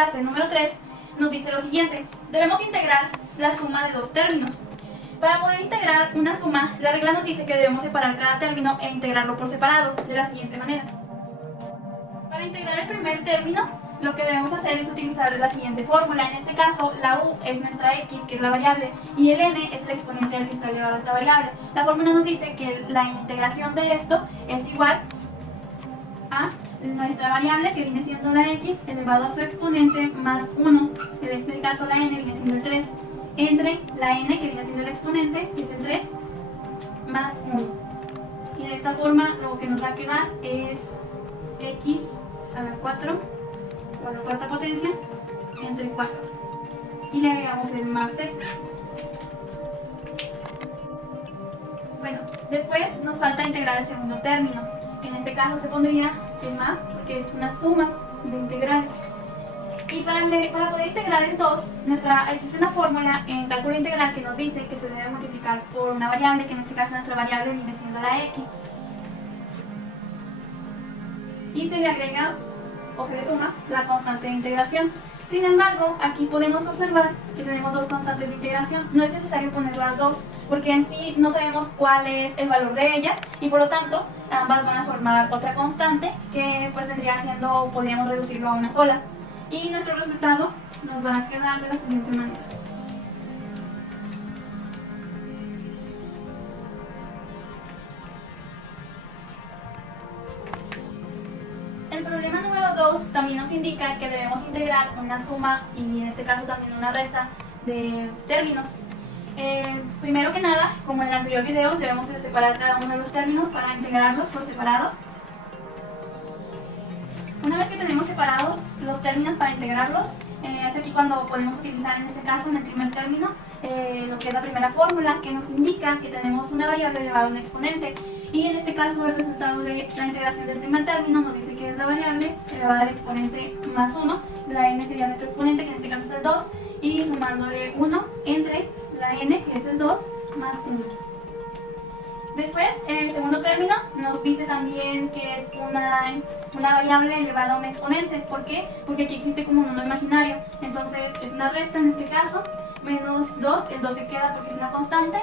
clase número 3 nos dice lo siguiente: debemos integrar la suma de dos términos. Para poder integrar una suma, la regla nos dice que debemos separar cada término e integrarlo por separado, de la siguiente manera. Para integrar el primer término, lo que debemos hacer es utilizar la siguiente fórmula. En este caso, la u es nuestra x, que es la variable, y el n es el exponente al que está elevado a esta variable. La fórmula nos dice que la integración de esto es igual a nuestra variable, que viene siendo la x, elevado a su exponente, más 1, en este caso la n viene siendo el 3, entre la n, que viene siendo el exponente, que es el 3, más 1. Y de esta forma lo que nos va a quedar es x a la 4, o a la cuarta potencia, entre 4. Y le agregamos el más c. Bueno, después nos falta integrar el segundo término. En este caso se pondría el más, porque es una suma de integrales. Y para poder integrar el 2, existe una fórmula en cálculo integral que nos dice que se debe multiplicar por una variable, que en este caso nuestra variable viene siendo la x. Y se le agrega o se le suma la constante de integración. Sin embargo, aquí podemos observar que tenemos dos constantes de integración. No es necesario poner las dos, porque en sí no sabemos cuál es el valor de ellas, y por lo tanto ambas van a formar otra constante que pues vendría siendo, podríamos reducirlo a una sola. Y nuestro resultado nos va a quedar de la siguiente manera. El problema número 2 también nos indica que debemos integrar una suma y en este caso también una resta de términos. Primero que nada, como en el anterior video, debemos de separar cada uno de los términos para integrarlos por separado. Una vez que tenemos separados los términos para integrarlos, es aquí cuando podemos utilizar en este caso, en el primer término, lo que es la primera fórmula, que nos indica que tenemos una variable elevada a un exponente. Y en este caso el resultado de la integración del primer término nos dice que es la variable elevada al exponente más 1, la n sería nuestro exponente, que en este caso es el 2, y sumándole 1 entre la n, que es el 2, más 1. Después, el segundo término nos dice también que es una variable elevada a un exponente. ¿Por qué? Porque aquí existe como un número imaginario. Entonces es una resta en este caso, menos 2, el 2 se queda porque es una constante,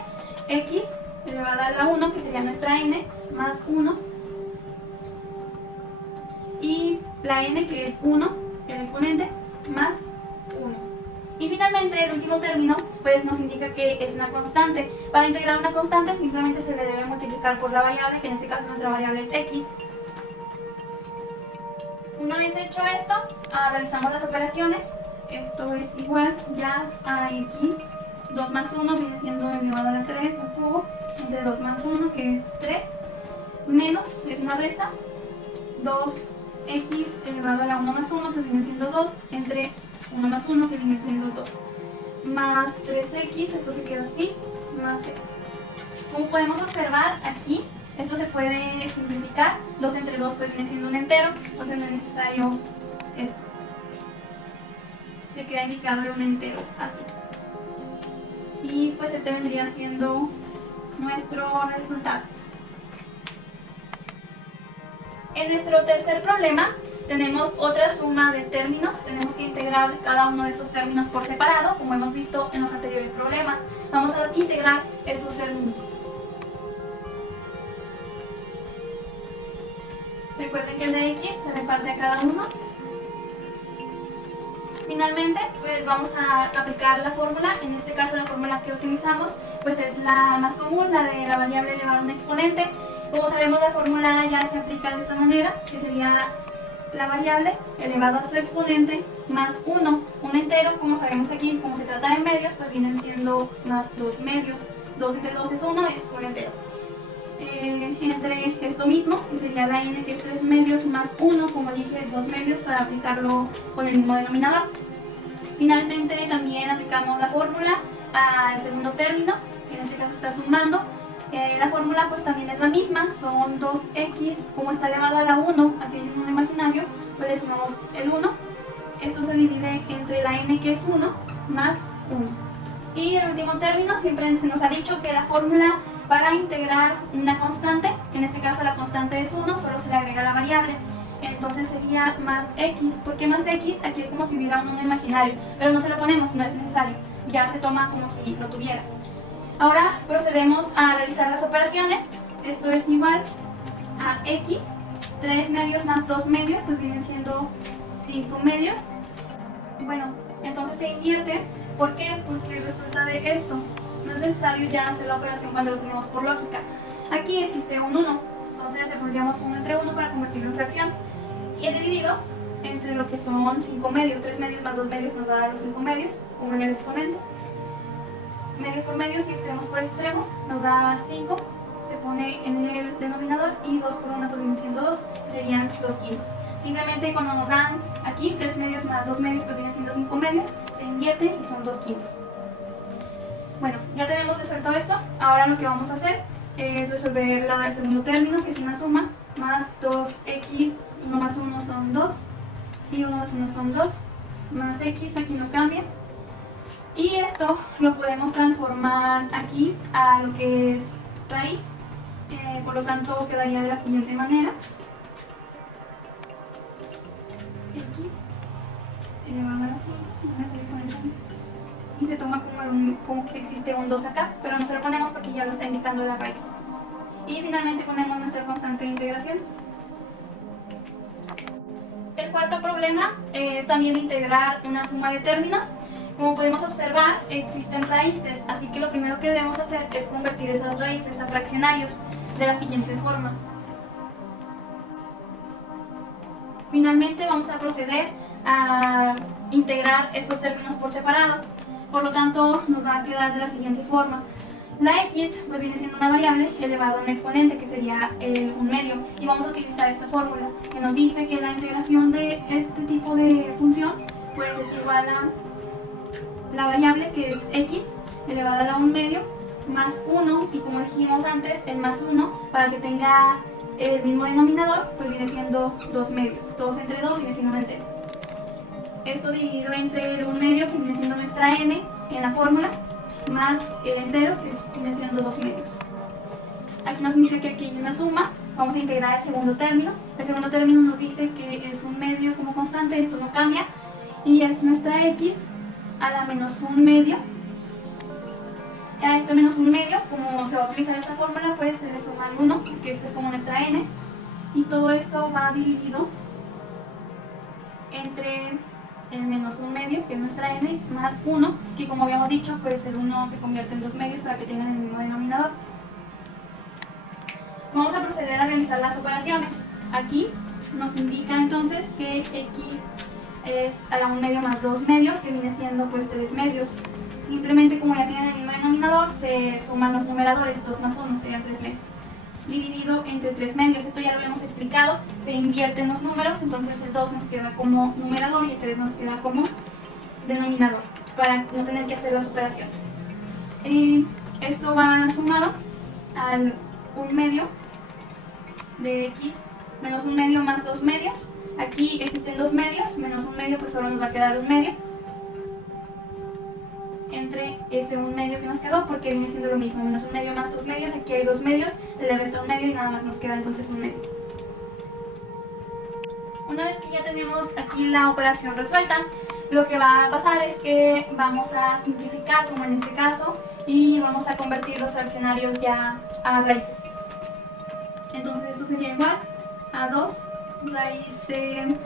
x elevada a la 1, que sería nuestra n, más 1, y la n, que es 1, el exponente, más 1. Y finalmente el último término pues nos indica que es una constante. Para integrar una constante simplemente se le debe multiplicar por la variable, que en este caso nuestra variable es x. Una vez hecho esto, realizamos las operaciones. Esto es igual ya a x, 2 más 1 viene siendo elevado a la 3 al cubo, entre 2 más 1, que es 3, menos, es una resta, 2x elevado a la 1 más 1, que viene siendo 2, entre 1 más 1, que viene siendo 2, más 3x, esto se queda así, más c. Como podemos observar aquí, esto se puede simplificar, 2 entre 2 pues viene siendo un entero, entonces no es necesario esto. Se queda indicado en un entero, así. Y pues este vendría siendo nuestro resultado. En nuestro tercer problema tenemos otra suma de términos. Tenemos que integrar cada uno de estos términos por separado, como hemos visto en los anteriores problemas. Vamos a integrar estos términos. Recuerden que el de x se reparte a cada uno. Finalmente, pues vamos a aplicar la fórmula. En este caso la fórmula que utilizamos pues es la más común, la de la variable elevada a un exponente. Como sabemos, la fórmula ya se aplica de esta manera, que sería la variable elevado a su exponente más 1, un entero. Como sabemos aquí, como se trata de medios, pues vienen siendo más 2 medios. 2 entre 2 es 1, es un entero. Entre esto mismo, que sería la n, que es 3 medios, más 1, como dije, 2 medios, para aplicarlo con el mismo denominador. Finalmente también aplicamos la fórmula al segundo término, que en este caso está sumando. La fórmula pues también es la misma, son 2x, como está elevado a la 1, aquí hay un número imaginario, pues le sumamos el 1. Esto se divide entre la n, que es 1, más 1. Y el último término, siempre se nos ha dicho que la fórmula para integrar una constante, que en este caso la constante es 1, solo se le agrega la variable. entonces sería más x. ¿Por qué más x? Aquí es como si hubiera un número imaginario, pero no se lo ponemos, no es necesario, ya se toma como si lo tuviera. Ahora procedemos a realizar las operaciones. Esto es igual a x, 3 medios más 2 medios, pues vienen siendo 5 medios. Bueno, entonces se invierte. ¿Por qué? Porque resulta de esto. No es necesario ya hacer la operación cuando lo tenemos por lógica. Aquí existe un 1, entonces le pondríamos 1 entre 1 para convertirlo en fracción. Y he dividido entre lo que son 5 medios. 3 medios más 2 medios nos va a dar los 5 medios, como en el exponente. Medios por medios y extremos por extremos nos da 5. Se pone en el denominador y 2 por 1 pues viene siendo 2, serían 2 quintos. Simplemente cuando nos dan aquí 3 medios más 2 medios pues vienen siendo 5 medios, se invierten y son 2 quintos. Bueno, ya tenemos resuelto esto. Ahora lo que vamos a hacer es resolver el segundo término, que es una suma, más 2x, 1 más 1 son 2, y 1 más 1 son 2, más x, aquí no cambia. Y esto lo podemos transformar aquí a lo que es raíz, por lo tanto quedaría de la siguiente manera. X elevado a la 5, y se toma como que existe un 2 acá, pero no se lo ponemos porque ya lo está indicando la raíz. Y finalmente ponemos nuestra constante de integración. El cuarto problema es también integrar una suma de términos. Como podemos observar, existen raíces, así que lo primero que debemos hacer es convertir esas raíces a fraccionarios de la siguiente forma. Finalmente vamos a proceder a integrar estos términos por separado. Por lo tanto, nos va a quedar de la siguiente forma. La x pues viene siendo una variable elevada a un exponente, que sería un medio. Y vamos a utilizar esta fórmula, que nos dice que la integración de este tipo de función pues es igual a la variable, que es x, elevada a un medio, más 1, y como dijimos antes, el más 1, para que tenga el mismo denominador, pues viene siendo 2 medios. 2 entre 2 viene siendo un entero. Esto dividido entre el 1 medio, que viene siendo nuestra n en la fórmula, más el entero, que viene siendo 2 medios. Aquí nos indica que aquí hay una suma. Vamos a integrar el segundo término. El segundo término nos dice que es un medio como constante, esto no cambia, y es nuestra x a la menos 1 medio. A este menos 1 medio, como se va a utilizar esta fórmula, pues se le suma el 1, que este es como nuestra n, y todo esto va dividido entre el menos 1 medio, que es nuestra n, más 1, que como habíamos dicho, pues el 1 se convierte en 2 medios para que tengan el mismo denominador. Vamos a proceder a realizar las operaciones. Aquí nos indica entonces que x es a la 1 medio más 2 medios, que viene siendo pues 3 medios. Simplemente como ya tienen el mismo denominador, se suman los numeradores, 2 más 1 serían 3 medios. Dividido entre 3 medios, esto ya lo habíamos explicado, se invierten los números, entonces el 2 nos queda como numerador y el 3 nos queda como denominador, para no tener que hacer las operaciones. Esto va sumado al 1 medio de x menos 1 medio más 2 medios. Aquí existen 2 medios, menos 1 medio, pues solo nos va a quedar 1 medio entre ese 1 medio que nos quedó, porque viene siendo lo mismo, menos 1 medio más 2 medios. Aquí hay 2 medios, se le resta 1 medio y nada más nos queda entonces 1 medio. Una vez que ya tenemos aquí la operación resuelta, lo que va a pasar es que vamos a simplificar, como en este caso, y vamos a convertir los fraccionarios ya a raíces. Entonces esto sería igual a 2 raíz de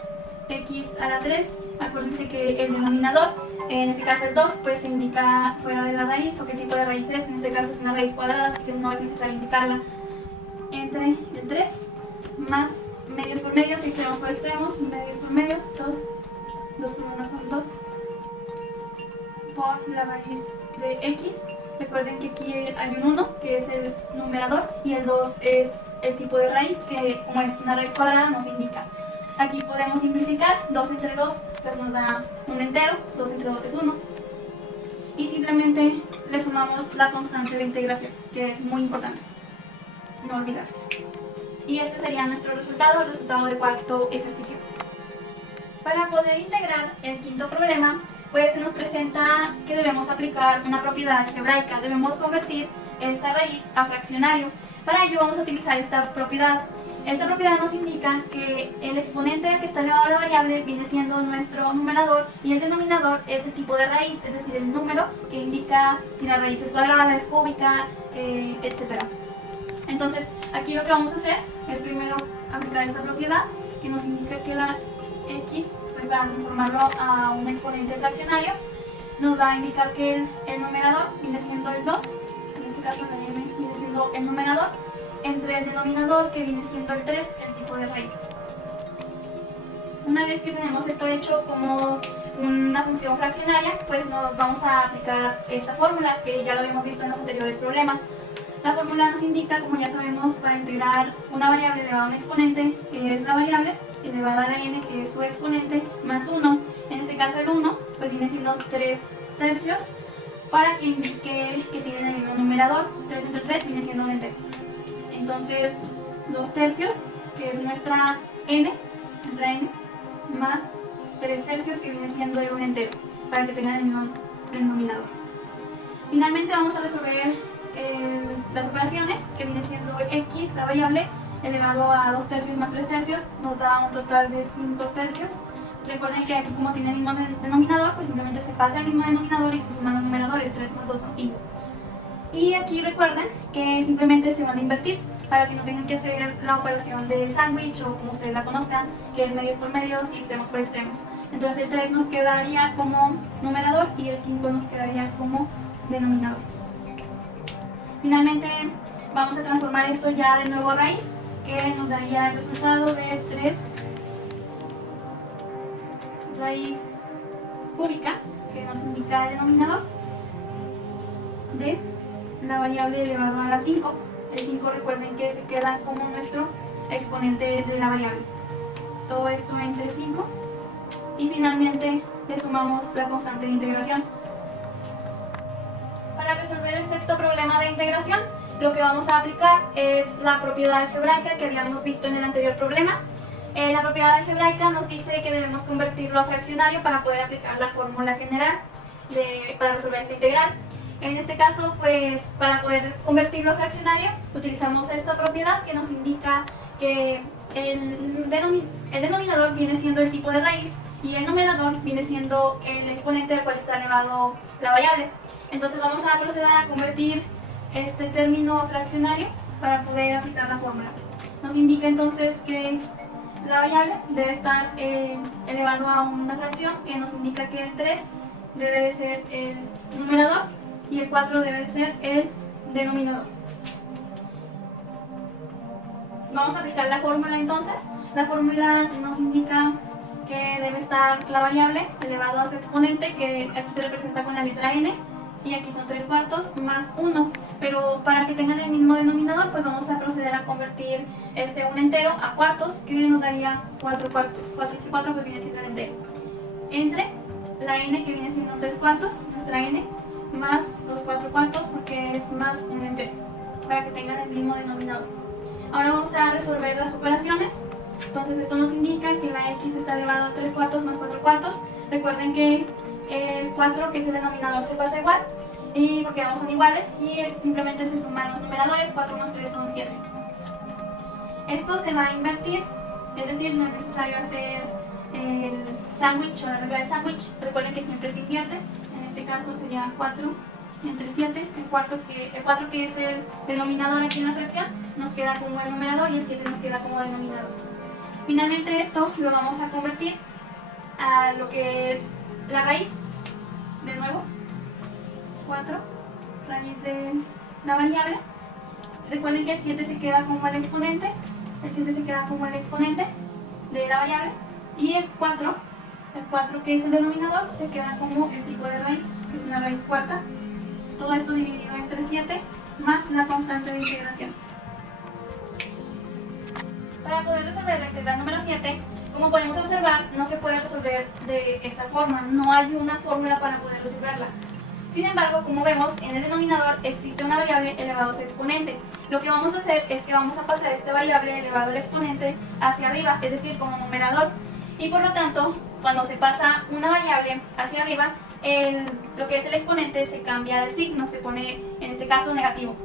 x a la 3. Acuérdense que el denominador, en este caso el 2, pues se indica fuera de la raíz, o qué tipo de raíz es. En este caso es una raíz cuadrada, así que no es necesario indicarla. Entre el 3 más medios por medios, extremos por extremos, medios por medios, 2 por 1 son 2, por la raíz de x. Recuerden que aquí hay un 1, que es el numerador, y el 2 es el tipo de raíz, que como es una raíz cuadrada no se indica. Aquí podemos simplificar, 2 entre 2 pues nos da un entero, 2 entre 2 es 1. Y simplemente le sumamos la constante de integración, que es muy importante, no olvidar. Y este sería nuestro resultado, el resultado del cuarto ejercicio. Para poder integrar el quinto problema, pues se nos presenta que debemos aplicar una propiedad algebraica. Debemos convertir esta raíz a fraccionario. Para ello vamos a utilizar esta propiedad, Esta propiedad nos indica que el exponente que está elevado a la variable viene siendo nuestro numerador y el denominador es el tipo de raíz, es decir, el número que indica si la raíz es cuadrada, es cúbica, etc. Entonces, aquí lo que vamos a hacer es primero aplicar esta propiedad que nos indica que la x, pues para transformarlo a un exponente fraccionario, nos va a indicar que el numerador viene siendo el 2, en este caso la n viene siendo el numerador, entre el denominador, que viene siendo el 3, el tipo de raíz. Una vez que tenemos esto hecho como una función fraccionaria, pues nos vamos a aplicar esta fórmula que ya lo habíamos visto en los anteriores problemas. La fórmula nos indica, como ya sabemos, para integrar una variable elevada a un exponente, que es la variable elevada a la n, que es su exponente, más 1, en este caso el 1, pues viene siendo 3 tercios, para que indique que tienen el mismo numerador. 3 entre 3 viene siendo un entero. Entonces, 2 tercios, que es nuestra n, más 3 tercios, que viene siendo el 1 entero, para que tengan el mismo denominador. Finalmente vamos a resolver las operaciones, que viene siendo x, la variable, elevado a 2 tercios más 3 tercios, nos da un total de 5 tercios. Recuerden que aquí, como tiene el mismo denominador, pues simplemente se pasa el mismo denominador y se suman los numeradores, 3 más 2 son 5. Y aquí recuerden que simplemente se van a invertir para que no tengan que hacer la operación del sándwich o como ustedes la conozcan, que es medios por medios y extremos por extremos. Entonces el 3 nos quedaría como numerador y el 5 nos quedaría como denominador. Finalmente vamos a transformar esto ya de nuevo a raíz, que nos daría el resultado de 3 raíz cúbica, que nos indica el denominador, de la variable elevada a la 5. El 5, recuerden que se queda como nuestro exponente de la variable. Todo esto entre 5 y finalmente le sumamos la constante de integración. Para resolver el sexto problema de integración, lo que vamos a aplicar es la propiedad algebraica que habíamos visto en el anterior problema. La propiedad algebraica nos dice que debemos convertirlo a fraccionario para poder aplicar la fórmula general para resolver esta integral. En este caso, pues para poder convertirlo a fraccionario, utilizamos esta propiedad que nos indica que el denominador viene siendo el tipo de raíz y el numerador viene siendo el exponente al cual está elevado la variable. Entonces vamos a proceder a convertir este término a fraccionario para poder aplicar la fórmula. Nos indica entonces que la variable debe estar elevado a una fracción, que nos indica que el 3 debe de ser el numerador y el 4 debe ser el denominador. Vamos a aplicar la fórmula entonces. La fórmula nos indica que debe estar la variable elevado a su exponente, que aquí se representa con la letra n, y aquí son 3 cuartos más 1. Pero para que tengan el mismo denominador, pues vamos a proceder a convertir un entero a cuartos, que nos daría 4 cuartos. 4 entre 4 pues viene siendo el entero. Entre la n, que viene siendo 3 cuartos, nuestra n, más los 4 cuartos, porque es más un entero, para que tengan el mismo denominador. Ahora vamos a resolver las operaciones. Entonces esto nos indica que la x está elevado a 3 cuartos más 4 cuartos. Recuerden que el 4, que es el denominador, se pasa igual, y porque ambos son iguales, y simplemente se suman los numeradores. 4 más 3 son 7. Esto se va a invertir, es decir, no es necesario hacer el sándwich o la regla del sándwich. Recuerden que siempre se invierte. En este caso sería 4 entre 7, el 4 que es el denominador aquí en la fracción, nos queda como el numerador y el 7 nos queda como denominador. Finalmente esto lo vamos a convertir a lo que es la raíz. De nuevo, 4 raíz de la variable. Recuerden que el 7 se queda como el exponente, de la variable, y el 4 que es el denominador, se queda como el tipo de raíz, que es una raíz cuarta. Todo esto dividido entre 7 más la constante de integración. Para poder resolver la integral número 7, como podemos observar, no se puede resolver de esta forma. No hay una fórmula para poder resolverla. Sin embargo, como vemos, en el denominador existe una variable elevado a su exponente. Lo que vamos a hacer es que vamos a pasar esta variable elevado al exponente hacia arriba, es decir, como numerador. Y por lo tanto, cuando se pasa una variable hacia arriba, lo que es el exponente se cambia de signo, se pone en este caso negativo.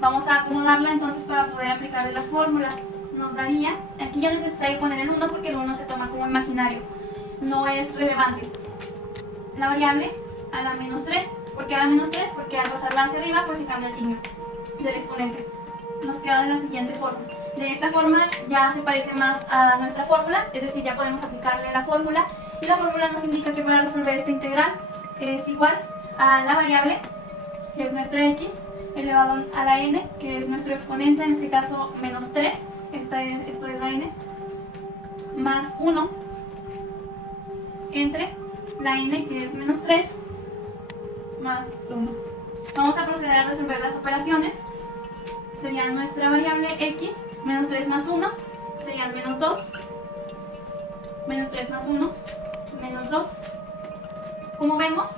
Vamos a acomodarla entonces para poder aplicarle la fórmula. nos daría, aquí ya no es necesario poner el 1 porque el 1 se toma como imaginario, no es relevante. La variable a la menos 3, ¿por qué a la menos 3? Porque al pasarla hacia arriba pues se cambia el signo del exponente. Nos queda de la siguiente forma. De esta forma ya se parece más a nuestra fórmula, es decir, ya podemos aplicarle la fórmula, y la fórmula nos indica que para resolver esta integral es igual a la variable, que es nuestra x, elevado a la n, que es nuestro exponente, en este caso menos 3, esto es la n, más 1, entre la n, que es menos 3, más 1. Vamos a proceder a resolver las operaciones. Sería nuestra variable x, menos 3 más 1, serían menos 2, menos 3 más 1, menos 2. Como vemos,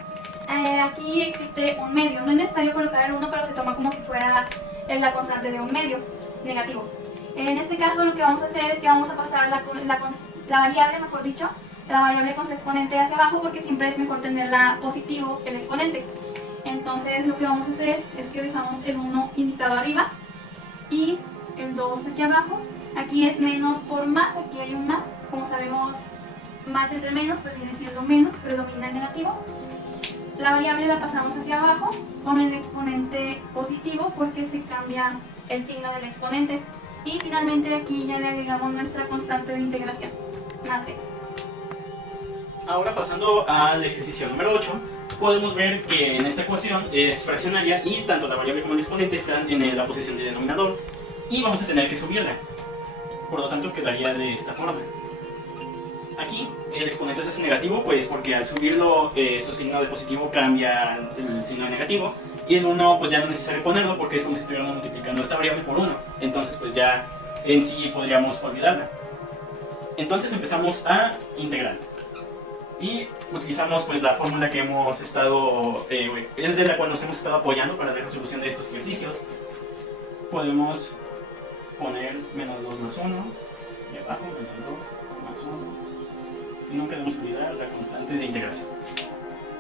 aquí existe un medio. No es necesario colocar el 1, pero se toma como si fuera la constante de un medio negativo. En este caso lo que vamos a hacer es que vamos a pasar la variable, mejor dicho, la variable con su exponente hacia abajo, porque siempre es mejor tenerla positivo el exponente. Entonces lo que vamos a hacer es que dejamos el 1 indicado arriba y el 2 aquí abajo. Aquí es menos por más, aquí hay un más. Como sabemos, más entre menos pues viene siendo menos, predomina el negativo. La variable la pasamos hacia abajo con el exponente positivo porque se cambia el signo del exponente. Y finalmente aquí ya le agregamos nuestra constante de integración, más d. Ahora pasando al ejercicio número 8, podemos ver que en esta ecuación es fraccionaria y tanto la variable como el exponente están en la posición de denominador y vamos a tener que subirla. Por lo tanto quedaría de esta forma. Aquí el exponente se hace negativo pues porque al subirlo su signo de positivo cambia el signo de negativo, y el 1 pues ya no es necesario ponerlo porque es como si estuviéramos multiplicando esta variable por 1, entonces pues ya en sí podríamos olvidarla. Entonces empezamos a integrar y utilizamos pues la fórmula que hemos estado, de la cual nos hemos estado apoyando para la resolución de estos ejercicios. Podemos poner menos 2 más 1 y abajo menos 2 más 1. Y nunca debemos olvidar la constante de integración.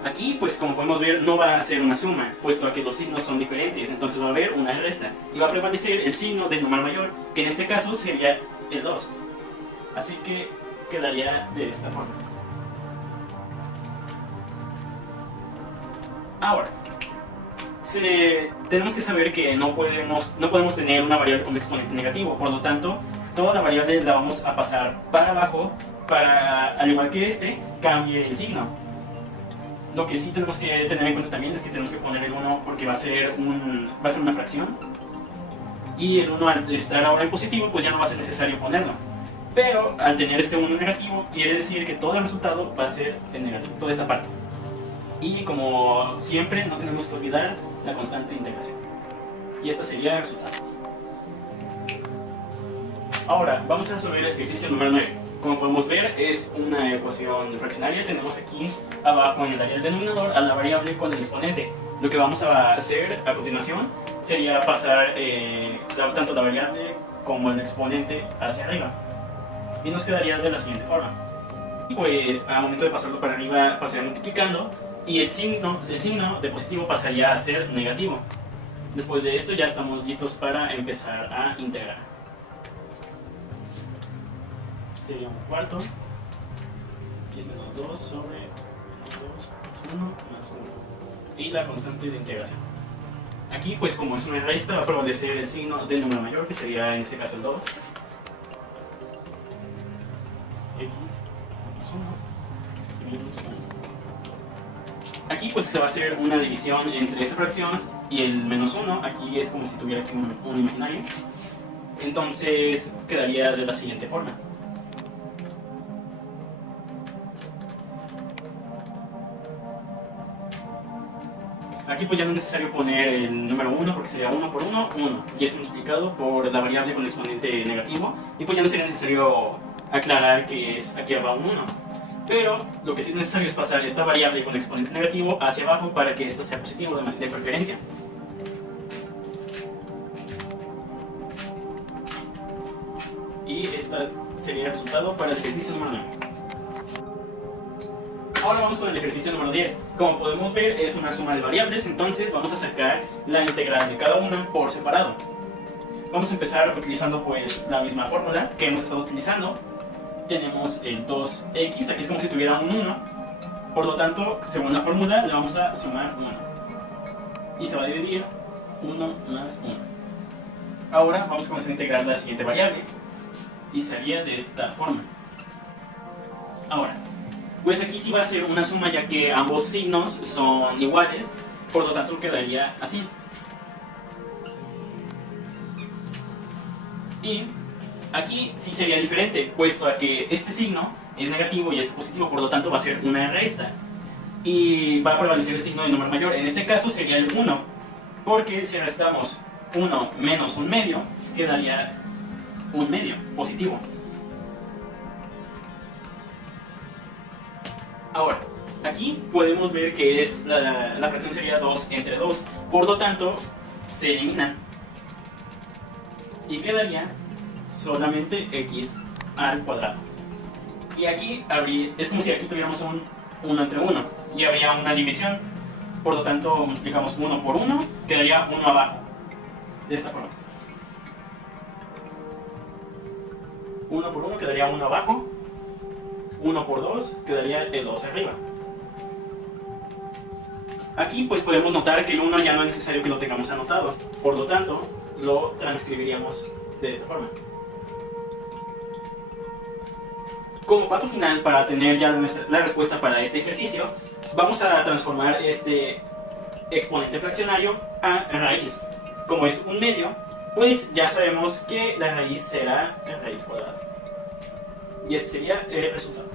Aquí, pues como podemos ver, no va a ser una suma, puesto a que los signos son diferentes, entonces va a haber una resta. Y va a prevalecer el signo del número mayor, que en este caso sería el 2. Así que quedaría de esta forma. Ahora, tenemos que saber que no podemos tener una variable con exponente negativo, por lo tanto, toda la variable la vamos a pasar para abajo, para, al igual que cambie el signo. Lo que sí tenemos que tener en cuenta también es que tenemos que poner el 1 porque va a ser una fracción, y el 1 al estar ahora en positivo pues ya no va a ser necesario ponerlo, pero al tener este 1 negativo quiere decir que todo el resultado va a ser en negativo, toda esta parte. Y como siempre no tenemos que olvidar la constante de integración, y esta sería el resultado. Ahora vamos a resolver el ejercicio número 9. Como podemos ver, es una ecuación fraccionaria. Tenemos aquí abajo en el área del denominador a la variable con el exponente. Lo que vamos a hacer a continuación sería pasar tanto la variable como el exponente hacia arriba, y nos quedaría de la siguiente forma. Y pues al momento de pasarlo para arriba pasaría multiplicando, y el signo de positivo pasaría a ser negativo. Después de esto ya estamos listos para empezar a integrar. Sería un cuarto, y es menos 2 sobre menos 2 más 1 más 1. Y la constante de integración. Aquí pues como es una resta va a prevalecer el signo del número mayor, que sería en este caso el 2. X menos 1 menos 1. Aquí pues se va a hacer una división entre esta fracción y el menos 1. Aquí es como si tuviera aquí un imaginario. Entonces quedaría de la siguiente forma. Aquí pues ya no es necesario poner el número 1 porque sería 1 por 1, 1. Y es multiplicado por la variable con el exponente negativo. Y pues ya no sería necesario aclarar que aquí va un 1. Pero lo que sí es necesario es pasar esta variable con el exponente negativo hacia abajo para que esta sea positivo de preferencia. Y este sería el resultado para el ejercicio número 9. Ahora vamos con el ejercicio número 10. Como podemos ver es una suma de variables, entonces vamos a sacar la integral de cada una por separado. Vamos a empezar utilizando pues la misma fórmula que hemos estado utilizando. Tenemos el 2x, aquí es como si tuviera un 1. Por lo tanto, según la fórmula, le vamos a sumar 1. Y se va a dividir 1 más 1. Ahora vamos a comenzar a integrar la siguiente variable. Y sería de esta forma. Ahora, pues aquí sí va a ser una suma ya que ambos signos son iguales. Por lo tanto, quedaría así. Y aquí sí sería diferente, puesto a que este signo es negativo y es positivo, por lo tanto va a ser una resta. Y va a prevalecer el signo de número mayor. En este caso sería el 1, porque si restamos 1 menos un medio, quedaría un medio positivo. Ahora, aquí podemos ver que es la fracción sería 2 entre 2, por lo tanto se eliminan. Y quedaría solamente x al cuadrado. Y aquí es como si aquí tuviéramos un 1 entre 1 y habría una división. Por lo tanto, multiplicamos 1 por 1, quedaría 1 abajo. De esta forma. 1 por 1 quedaría 1 abajo. 1 por 2 quedaría el 2 arriba. Aquí pues podemos notar que el 1 ya no es necesario que lo tengamos anotado. Por lo tanto, lo transcribiríamos de esta forma. Como paso final para tener ya la respuesta para este ejercicio, vamos a transformar este exponente fraccionario a raíz. Como es un medio, pues ya sabemos que la raíz será la raíz cuadrada. Y este sería el resultado.